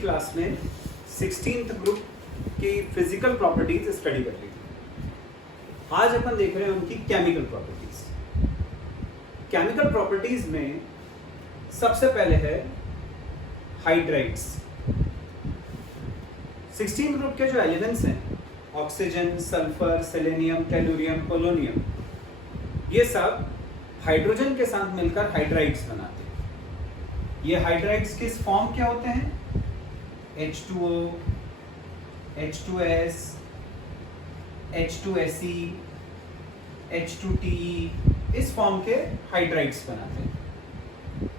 Class में 16th group की physical properties study कर ली थी। आज अपन देख रहे हैं उनकी केमिकल प्रॉपर्टीज। केमिकल प्रॉपर्टीज में सबसे पहले है हाइड्राइड्स। 16th ग्रुप के जो एलिमेंट्स हैं oxygen, sulphur, selenium, tellurium, polonium, ये सब हाइड्रोजन के साथ मिलकर हाइड्राइड्स बनाते हैं। ये हाइड्राइड्स किस फॉर्म के होते हैं? H2O, H2S, H2Se, H2Te, इस फॉर्म के हाइड्राइड्स बनाते हैं।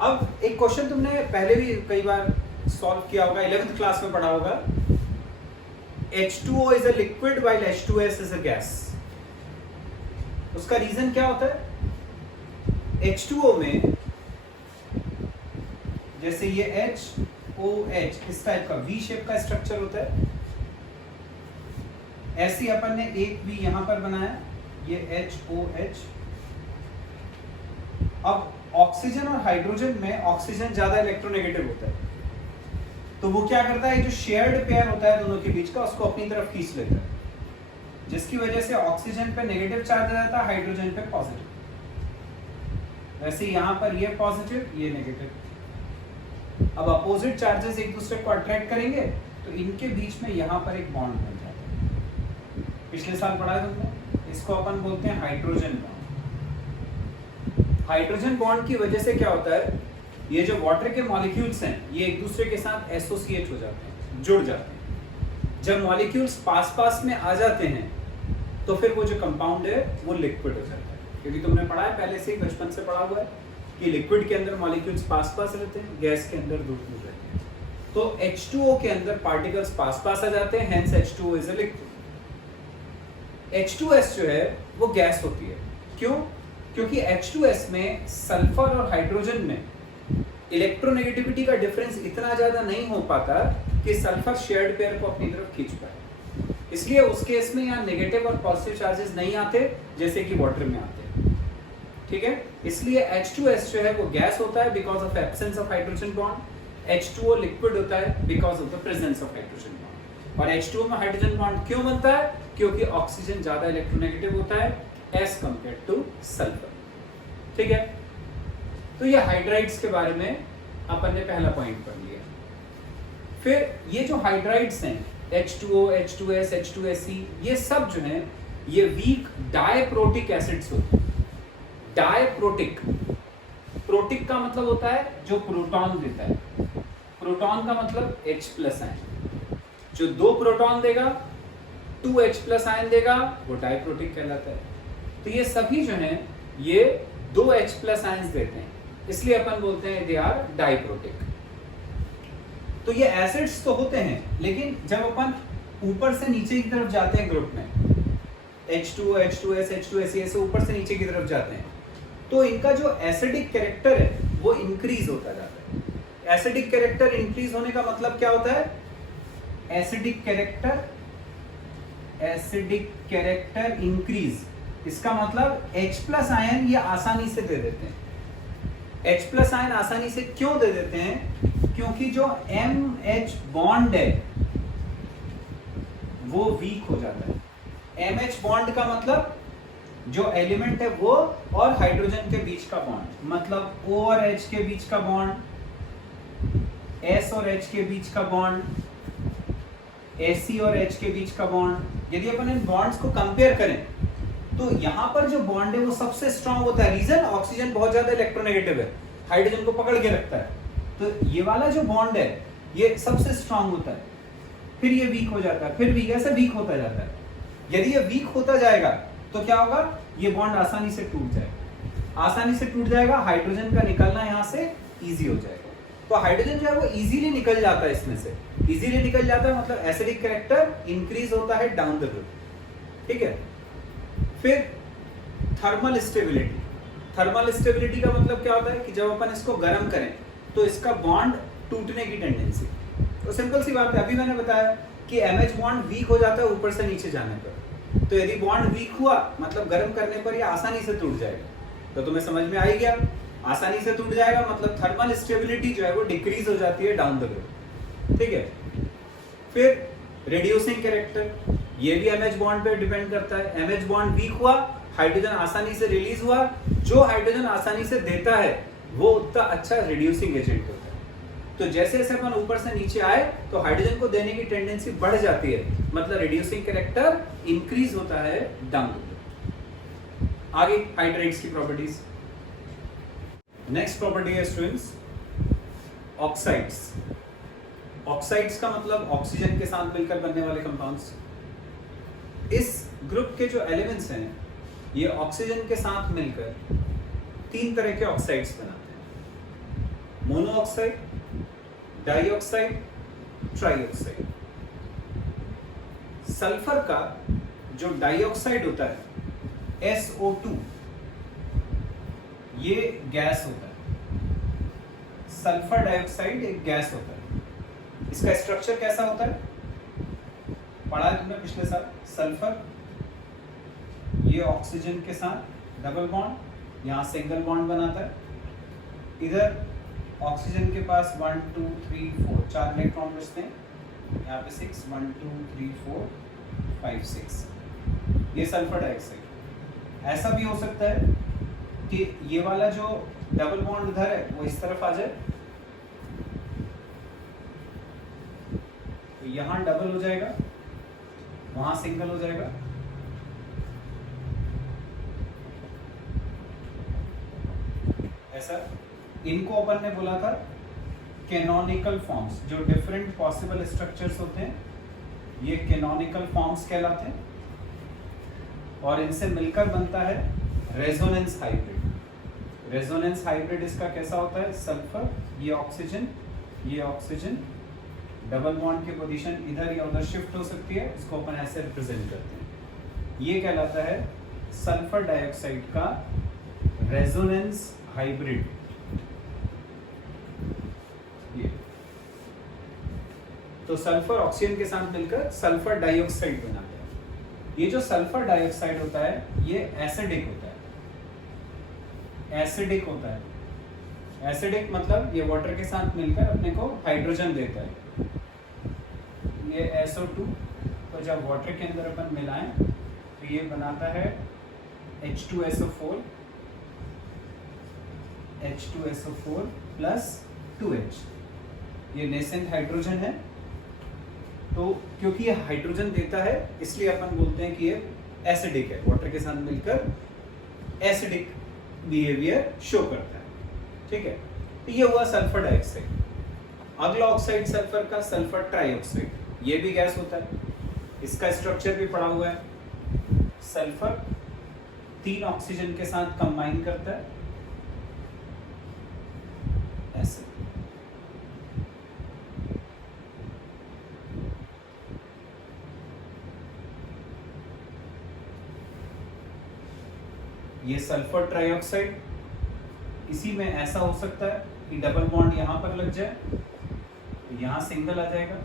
अब एक क्वेश्चन तुमने पहले भी कई बार सॉल्व किया होगा, 11th क्लास में पढ़ा होगा। H2O is a liquid while H2S is a gas। उसका रीजन क्या होता है? H2O में जैसे ये HOH इस टाइप का V शेप का स्ट्रक्चर होता है, ऐसे अपन ने एक V यहां पर बनाया, ये HOH। अब ऑक्सीजन और हाइड्रोजन में ऑक्सीजन ज्यादा इलेक्ट्रोनेगेटिव होता है, तो वो क्या करता है, जो शेयर्ड पेयर होता है दोनों के बीच का, उसको अपनी तरफ खींच लेता है, जिसकी वजह से ऑक्सीजन पे नेगेटिव चार्ज आ जाता है, हाइड्रोजन पे पॉजिटिव। वैसे यहां पर ये पॉजिटिव, ये नेगेटिव। अब अपोजिट चार्जेस एक दूसरे को अट्रैक्ट करेंगे तो इनके बीच में यहां पर एक बॉन्ड बन जाता है। पिछले साल पढ़ा है तुमने, इसको अपन बोलते हैं हाइड्रोजन बॉन्ड। हाइड्रोजन बॉन्ड की वजह से क्या होता है, ये जो वाटर के मॉलिक्यूल्स हैं ये एक दूसरे के साथ एसोसिएट हो जाते हैं, जुड़ जाते हैं। जब मॉलिक्यूल्स पास पास में आ जाते हैं तो फिर वो जो कंपाउंड है वो लिक्विड हो जाता है। क्योंकि तुमने पढ़ा है पहले से ही, बचपन से पढ़ा हुआ है कि लिक्विड के अंदर मॉलिक्यूल्स पास पास रहते हैं, गैस के अंदर दूर दूर रहते हैं। तो H2O के अंदर पार्टिकल्स पास पास आ जाते हैं, hence H2O is a liquid. H2S जो है वो गैस होती है। क्यों? क्योंकि H2S में सल्फर और हाइड्रोजन में इलेक्ट्रोनेगेटिविटी का डिफरेंस इतना ज्यादा नहीं हो पाता कि सल्फर शेयर्ड पेयर को अपनी तरफ खींच पाए, इसलिए उस केस में यहाँ नेगेटिव और पॉजिटिव चार्जेस नहीं आते जैसे कि वाटर में आते हैं। ठीक है, इसलिए H2S जो है वो गैस होता है because of absence of hydrogen bond. H2O liquid होता है because of the presence of hydrogen bond. और H2O में हाइड्रोजन बॉन्ड क्यों बनता है? क्योंकि ऑक्सीजन ज्यादा इलेक्ट्रोनेगेटिव होता है एज कंपेयर टू सल्फर। ठीक है, तो ये हाइड्राइड्स के बारे में अपन ने पहला पॉइंट पढ़ लिया। फिर ये जो हाइड्राइड्स हैं H2O, H2S, H2Se, ये सब जो हैं ये वीक डायप्रोटिक एसिड्स होते हैं। डायप्रोटिक, प्रोटिक का मतलब होता है जो प्रोटॉन देता है, प्रोटॉन का मतलब H+ आयन। जो 2 प्रोटॉन देगा 2 H+ आयन देगा वो डायप्रोटिक कहलाता है। तो ये सभी जो हैं ये 2 H+ आयन्स देते हैं, इसलिए अपन बोलते हैं दे आर डाइप्रोटिक। तो ये एसिड्स तो होते हैं, लेकिन जब अपन ऊपर से नीचे की तरफ जाते हैं ग्रुप में, H2O, H2S, H2Se से ऊपर से नीचे की तरफ जाते हैं, तो इनका जो एसिडिक कैरेक्टर है वो इंक्रीज होता जाता है। एसिडिक कैरेक्टर इंक्रीज होने का मतलब क्या होता है? एसिडिक कैरेक्टर इंक्रीज, इसका मतलब H+ आयन ये आसानी से दे देते हैं। H+ आयन आसानी से क्यों दे देते हैं? क्योंकि जो MH बॉन्ड है वो वीक हो जाता है। MH बॉन्ड का मतलब जो एलिमेंट है वो और हाइड्रोजन के बीच का बॉन्ड, मतलब O और H के बीच का बॉन्ड, S और H के बीच का बॉन्ड, Ac और H के बीच का बॉन्ड। यदि अपन इन बॉन्ड्स को कंपेयर करें तो यहाँ पर जो बॉन्ड है वो सबसे स्ट्रांग होता है। रीजन, ऑक्सीजन बहुत ज्यादा इलेक्ट्रोनेगेटिव है, हाइड्रोजन को पकड़ के रखता है, तो ये वाला जो बॉन्ड है ये सबसे स्ट्रांग होता है। फिर ये वीक हो जाता है, फिर वीक, ऐसे वीक होता जाता है। यदि ये वीक होता जाएगा तो क्या होगा, ये बॉन्ड आसानी से टूट जाएगा। आसानी से टूट जाएगा, हाइड्रोजन का निकलना यहाँ से इजी हो जाएगा। तो हाइड्रोजन जो है वो इजीली निकल जाता है, इसमें से इजीली निकल जाता है, मतलब एसिडिक कैरेक्टर इंक्रीज होता है डाउन द रूट। ठीक है, फिर थर्मल स्टेबिलिटी। थर्मल स्टेबिलिटी का मतलब क्या होता है कि जब अपन इसको गर्म करें तो इसका बॉन्ड टूटने की टेंडेंसी। तो सिंपल सी बात है, अभी मैंने बताया कि MH बॉन्ड वीक हो जाता है ऊपर से नीचे जाने पर। तो यदि बॉन्ड वीक हुआ मतलब गर्म करने पर ये आसानी से टूट जाएगा। तो तुम्हें समझ में आ ही गया, आसानी से टूट जाएगा मतलब थर्मल स्टेबिलिटी जो है वो डिक्रीज हो जाती है डाउन द रोड। ठीक है। फिर रिड्यूसिंग कैरेक्टर, ये भी एमएच बॉन्ड पे डिपेंड करता है। एमएच बॉन्ड वीक हुआ, हाइड्रोजन आसानी से रिलीज हुआ, जो हाइड्रोजन आसानी से देता है वो उतना अच्छा रिड्यूसिंग एजेंट होता है। तो जैसे जैसे अपन ऊपर से नीचे आए तो हाइड्रोजन को देने की टेंडेंसी बढ़ जाती है, मतलब रिड्यूसिंग कैरेक्टर इंक्रीज होता है डाउन। आगे हाइड्रेट्स की प्रॉपर्टीज। नेक्स्ट प्रॉपर्टी है स्टूडेंट्स ऑक्साइड्स। ऑक्साइड्स का मतलब ऑक्सीजन के साथ मिलकर बनने वाले कंपाउंड्स। इस ग्रुप के जो एलिमेंट्स हैं ये ऑक्सीजन के साथ मिलकर 3 तरह के ऑक्साइड्स बनाते हैं, मोनोऑक्साइड, डाइऑक्साइड, ट्राइऑक्साइड। सल्फर का जो डाइऑक्साइड होता है SO2, ये गैस होता है। सल्फर डाइऑक्साइड एक गैस होता है। इसका स्ट्रक्चर कैसा होता है, पढ़ा है तुमने पिछले साल। सल्फर ये ऑक्सीजन के साथ डबल बॉन्ड, यहाँ सिंगल बॉन्ड बनाता है। इधर ऑक्सीजन के पास 1 2 3 4 4 इलेक्ट्रॉन बचते हैं, यहाँ पे 6 1 2 3 4 5 6। ये सल्फर डाइऑक्साइड। ऐसा भी हो सकता है कि ये वाला जो डबल बॉन्ड इधर है वो इस तरफ आ जाए, तो यहाँ डबल हो जाएगा, वहां सिंगल हो जाएगा। ऐसा इनको अपन ने बोला था कैनोनिकल फॉर्म्स। जो डिफरेंट पॉसिबल स्ट्रक्चर्स होते हैं ये कैनोनिकल फॉर्म्स कहलाते हैं, और इनसे मिलकर बनता है रेजोनेंस हाइब्रिड। रेजोनेंस हाइब्रिड इसका कैसा होता है, सल्फर ये ऑक्सीजन, डबल बॉन्ड की पोजीशन इधर या उधर शिफ्ट हो सकती है, इसको अपन ऐसे रिप्रेजेंट करते हैं। ये कहलाता है सल्फर डाइऑक्साइड का रेजोनेंस हाइब्रिड। ये तो सल्फर ऑक्सीजन के साथ मिलकर सल्फर डाइऑक्साइड बनाता है। ये जो सल्फर डाइऑक्साइड होता है ये एसिडिक होता है। एसिडिक मतलब ये वाटर के साथ मिलकर अपने को हाइड्रोजन देता है। ये SO2 को जब वाटर के अंदर अपन मिलाएं तो ये बनाता है H2SO4 प्लस 2H। ये नेसेंट हाइड्रोजन है, तो क्योंकि ये हाइड्रोजन देता है इसलिए अपन बोलते हैं कि ये एसिडिक है, वाटर के साथ मिलकर एसिडिक बिहेवियर शो करता है। ठीक है, तो ये हुआ सल्फर डाइऑक्साइड। अगला ऑक्साइड सल्फर का सल्फर ट्राइऑक्साइड, ये भी गैस होता है। इसका स्ट्रक्चर भी पड़ा हुआ है। सल्फर 3 ऑक्सीजन के साथ कंबाइन करता है ऐसे। ये सल्फर ट्राइऑक्साइड, इसी में ऐसा हो सकता है कि डबल बॉन्ड यहां पर लग जाए, यहां सिंगल आ जाएगा,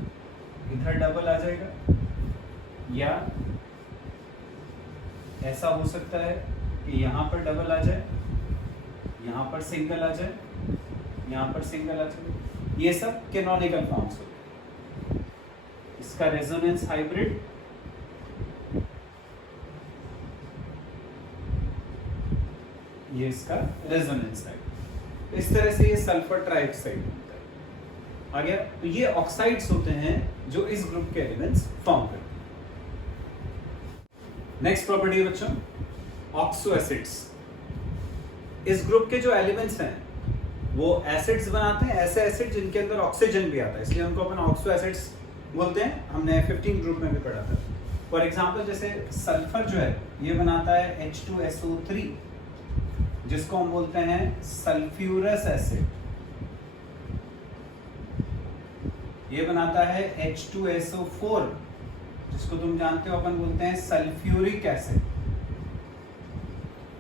इधर डबल आ जाएगा, या ऐसा हो सकता है कि यहां पर डबल आ जाए, यहां पर सिंगल आ जाए, यहां पर सिंगल आ जाए। ये सब कैनोनिकल फॉर्म्स होते हैं। इसका रेजोनेंस हाइब्रिड, ये इसका रेजोनेंस हाइब्रिड। इस तरह से ये सल्फर ट्राइऑक्साइड बनता है। आ गया। तो ये ऑक्साइड्स होते हैं जो इस ग्रुप के एलिमेंट्स फॉर्म करते हैं। नेक्स्ट प्रॉपर्टी है बच्चों ऑक्सो एसिड्स। इस ग्रुप के जो एलिमेंट्स हैं वो एसिड्स बनाते हैं, ऐसे एसिड जिनके अंदर ऑक्सीजन भी आता है, इसलिए उनको अपन ऑक्सो एसिड्स बोलते हैं। हमने 15 ग्रुप में भी पढ़ा था। फॉर एग्जांपल जैसे सल्फर जो है ये बनाता है H2SO3, जिसको हम बोलते हैं सल्फ्यूरस एसिड। ये बनाता है H2SO4, जिसको तुम जानते हो अपन बोलते हैं सल्फ्यूरिक एसिड।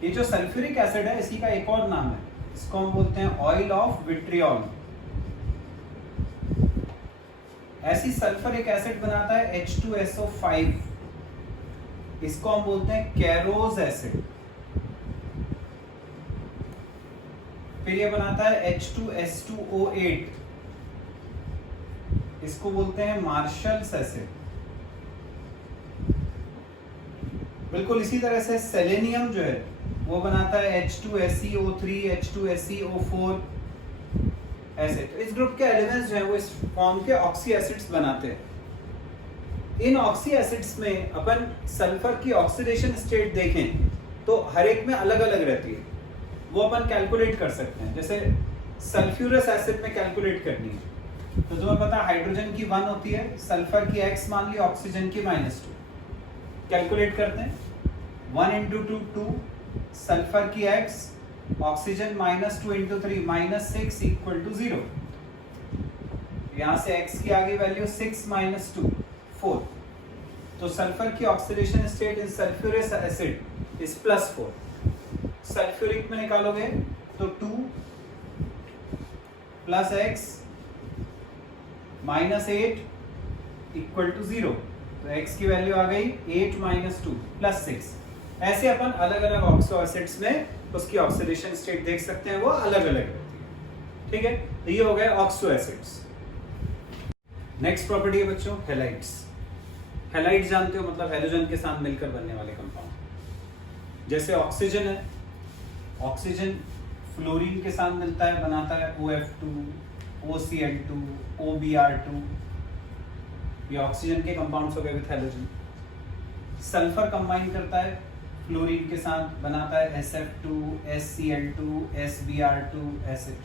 ये जो सल्फ्यूरिक एसिड है इसी का एक और नाम है, इसको हम बोलते हैं ऑयल ऑफ विट्रियोल। ऐसी सल्फर एक एसिड बनाता है H2SO5, इसको हम बोलते हैं कैरोज एसिड। फिर ये बनाता है H2S2O8, इसको बोलते हैं मार्शल्स एसिड। बिल्कुल इसी तरह से सेलेनियम जो है वो बनाता है H2SeO3 H2SeO4 ऐसे। तो इस ग्रुप के एलिमेंट्स जो है वो इस फॉर्म के ऑक्सी एसिड्स बनाते हैं। इन ऑक्सी एसिड्स में अपन सल्फर की ऑक्सीडेशन स्टेट देखें तो हर एक में अलग अलग रहती है, वो अपन कैलकुलेट कर सकते हैं। जैसे सल्फ्यूरस एसिड में कैलकुलेट करनी है तो तुम्हें पता है हाइड्रोजन की 1 होती है, सल्फर की x मान ली, ऑक्सीजन की -2। कैलकुलेट करते हैं 1 × 2 2, सल्फर की x, ऑक्सीजन -2 × 3 -6 = 0। यहाँ से x की आगे वैल्यू 6 - 2 4। तो सल्फर की oxidation state in sulphurous acid is +4। Sulphuric में निकालोगे तो 2 + x -8 = 0। तो x की वैल्यू आ गई 8 - 2 + 6। ऐसे अपन अलग अलग ऑक्सो एसिड्स में उसकी ऑक्सीडेशन स्टेट देख सकते हैं, वो अलग अलग रहती है। ठीक है, तो ये हो गए ऑक्सो एसिड्स। नेक्स्ट प्रॉपर्टी है बच्चों हैलाइड्स। हैलाइड्स जानते हो, मतलब हैलोजन के साथ मिलकर बनने वाले कंपाउंड। जैसे ऑक्सीजन है, ऑक्सीजन फ्लोरीन के साथ मिलता है, बनाता है OF2 OCl2 OBr2। ये ऑक्सीजन के कंपाउंड्स हो गए विद हैलोजन। सल्फर कंबाइन करता है फ्लोरीन के साथ, बनाता है SF2 SCl2 SBr2 एसिड।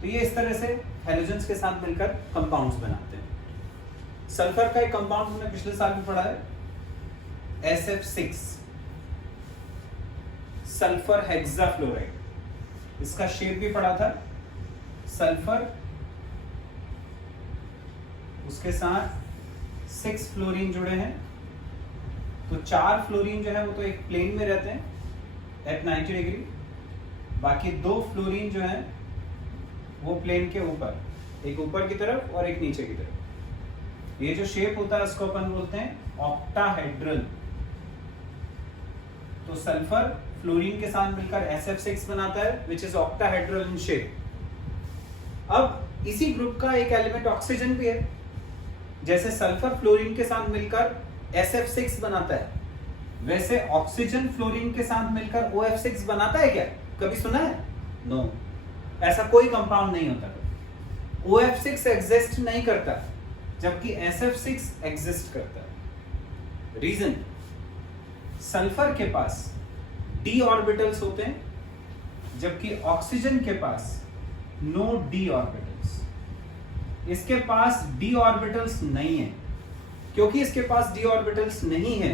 तो ये इस तरह से हैलोजेंस के साथ मिलकर कंपाउंड्स बनाते हैं। सल्फर का एक कंपाउंड हमने पिछले साल भी पढ़ा है SF6 सल्फर हेक्साफ्लोराइड। इसका शेप भी पढ़ा था, सल्फर उसके साथ 6 फ्लोरीन जुड़े हैं। तो 4 फ्लोरीन जो है वो तो एक प्लेन में रहते हैं एट 90 डिग्री, बाकी 2 फ्लोरीन जो है वो प्लेन के ऊपर, एक ऊपर की तरफ और एक नीचे की तरफ। ये जो शेप होता है उसको अपन बोलते हैं ऑक्टाहेड्रल। तो सल्फर फ्लोरीन के साथ मिलकर SF6 बनाता है which is octahedral in shape. अब इसी ग्रुप का एक एलिमेंट ऑक्सीजन भी है। जैसे सल्फर फ्लोरीन के साथ मिलकर SF6 बनाता है, वैसे ऑक्सीजन फ्लोरीन के साथ मिलकर OF6 बनाता है क्या? कभी सुना है? नो, ऐसा कोई कंपाउंड नहीं होता। OF6 एग्जिस्ट नहीं करता जबकि SF6 एग्जिस्ट करता है। रीजन, सल्फर के पास d ऑर्बिटल्स होते हैं जबकि ऑक्सीजन के पास नो d ऑर्बिटल्स। इसके पास d ऑर्बिटल्स नहीं है। क्योंकि इसके पास d ऑर्बिटल्स नहीं है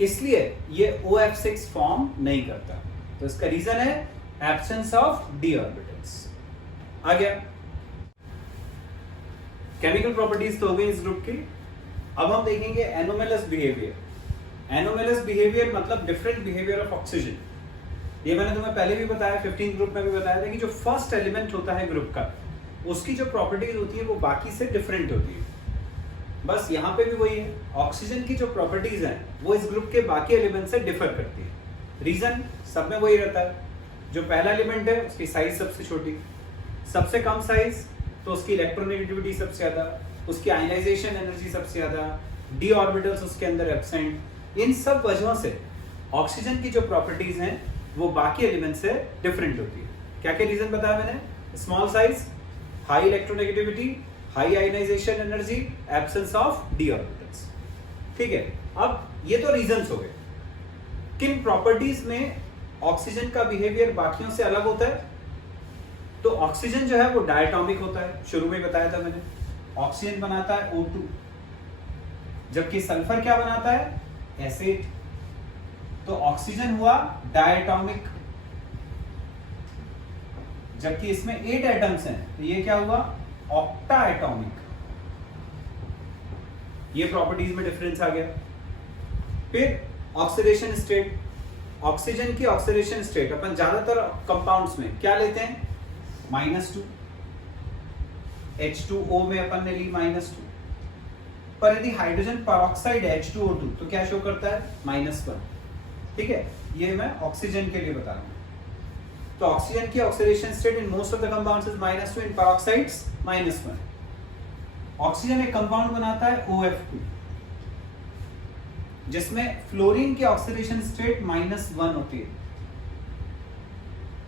इसलिए ये OF6 फॉर्म नहीं करता। तो इसका रीजन है एब्सेंस ऑफ d ऑर्बिटल्स। आ गया। केमिकल प्रॉपर्टीज तो हो गई इस ग्रुप की। अब हम देखेंगे एनोमेलस बिहेवियर। एनोमेलस बिहेवियर मतलब डिफरेंट बिहेवियर ऑफ ऑक्सीजन। ये मैंने तुम्हें पहले भी बताया, 15th ग्रुप में भी बताया था कि जो फर्स्ट एलिमेंट होता है ग्रुप का, उसकी जो प्रॉपर्टीज होती है वो बाकी से डिफरेंट होती है। बस यहाँ पे भी वही है, ऑक्सीजन की जो प्रॉपर्टीज हैं वो इस ग्रुप के बाकी एलिमेंट से डिफर करती है। रीजन सब में वही रहता है, जो पहला एलिमेंट है उसकी साइज सबसे छोटी, सबसे कम साइज तो उसकी इलेक्ट्रोनेगेटिविटी सबसे ज्यादा, उसकी आयनाइजेशन एनर्जी सबसे ज्यादा, डी ऑर्बिटल्स उसके अंदर एब्सेंट। इन सब वजहों से ऑक्सीजन की जो प्रॉपर्टीज हैं वो बाकी एलिमेंट से डिफरेंट होती है। क्या क्या रीजन बताया मैंने? Small size, high electronegativity, high ionization energy, absence of d orbitals. ठीक है, अब ये तो रीजंस हो गए। किन प्रॉपर्टीज में ऑक्सीजन का बिहेवियर बाकियों से अलग होता है? तो ऑक्सीजन जो है वो डायटोमिक होता है, शुरू में बताया था मैंने। ऑक्सीजन बनाता है O2, जबकि सल्फर क्या बनाता है? एसिड। तो ऑक्सीजन हुआ डायटोमिक, जबकि इसमें 8 एटम्स हैं, तो ये क्या हुआ? Octa atomic. ये प्रॉपर्टीज में डिफरेंस आ गया। फिर ऑक्सीडेशन स्टेट, ऑक्सीजन की ऑक्सीडेशन स्टेट अपन ज्यादातर कंपाउंड्स में क्या लेते हैं? -2। H2O में अपन ने ली -2, पर यदि हाइड्रोजन पेरोक्साइड H2O2 तो क्या शो करता है? -1। ठीक है, ये मैं ऑक्सीजन के लिए बता रहा हूं। तो ऑक्सीजन की oxidation state in most of the compounds is -2, in peroxides -1। Oxygen एक कंपाउंड बनाता है OF2, जिसमें फ्लोरीन की ऑक्सीडेशन स्टेट -1 होती है।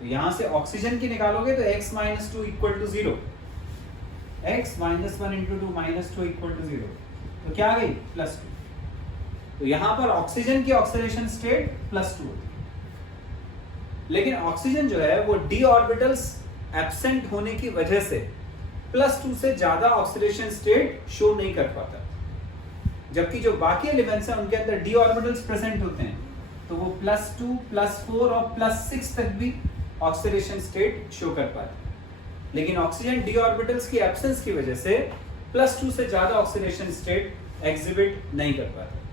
तो यहां से ऑक्सीजन की निकालोगे तो x - 2 = 0, x - 1 × 2 - 2 = 0, तो क्या आ गई +2। तो यहां पर ऑक्सीजन की ऑक्सीडेशन स्टेट +2 होती है, लेकिन ऑक्सीजन जो है वो d ऑर्बिटल्स एब्सेंट होने की वजह से +2 से ज्यादा ऑक्सीडेशन स्टेट शो नहीं कर पाता, जबकि जो बाकी एलिमेंट्स हैं उनके अंदर d ऑर्बिटल्स प्रेजेंट होते हैं, तो वो +2, +4 और +6 तक भी ऑक्सीडेशन स्टेट शो कर पाते हैं। लेकिन ऑक्सीजन d ऑर्बिटल्स की एब्सेंस की वजह से +2 से ज्यादा ऑक्सीडेशन स्टेट एग्जिबिट नहीं कर पाते।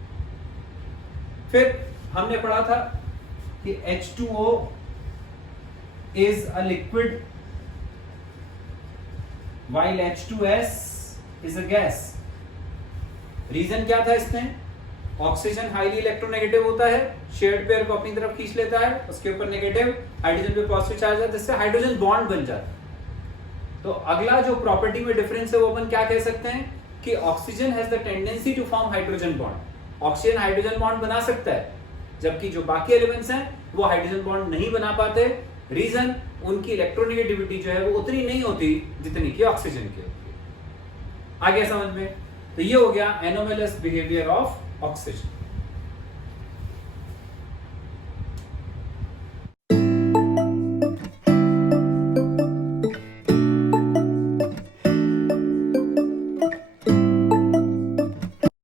फिर हमने पढ़ा था कि H2O is a liquid while H2S is a gas। Reason क्या था इसमें? ऑक्सीजन हाईली इलेक्ट्रोनेगेटिव होता है, शेयर्ड पेयर को अपनी तरफ खींच लेता है, उसके ऊपर नेगेटिव, हाइड्रोजन पे पॉजिटिव चार्ज है, जिससे हाइड्रोजन बॉन्ड बन जाता है। तो अगला जो प्रॉपर्टी में डिफरेंस है वो अपन क्या कह सकते हैं कि oxygen has the tendency to form hydrogen bond. Oxygen hydrogen bond बना सकता है, जबकि जो बाकी एलिमेंट्स हैं वो हाइड्रोजन बॉन्ड नहीं बना पाते। रीजन, उनकी इलेक्ट्रोनेगेटिविटी जो है वो उतनी नहीं होती जितनी कि ऑक्सीजन की होती है। आ गया समझ में? तो ये हो गया एनोमलस बिहेवियर ऑफ ऑक्सीजन।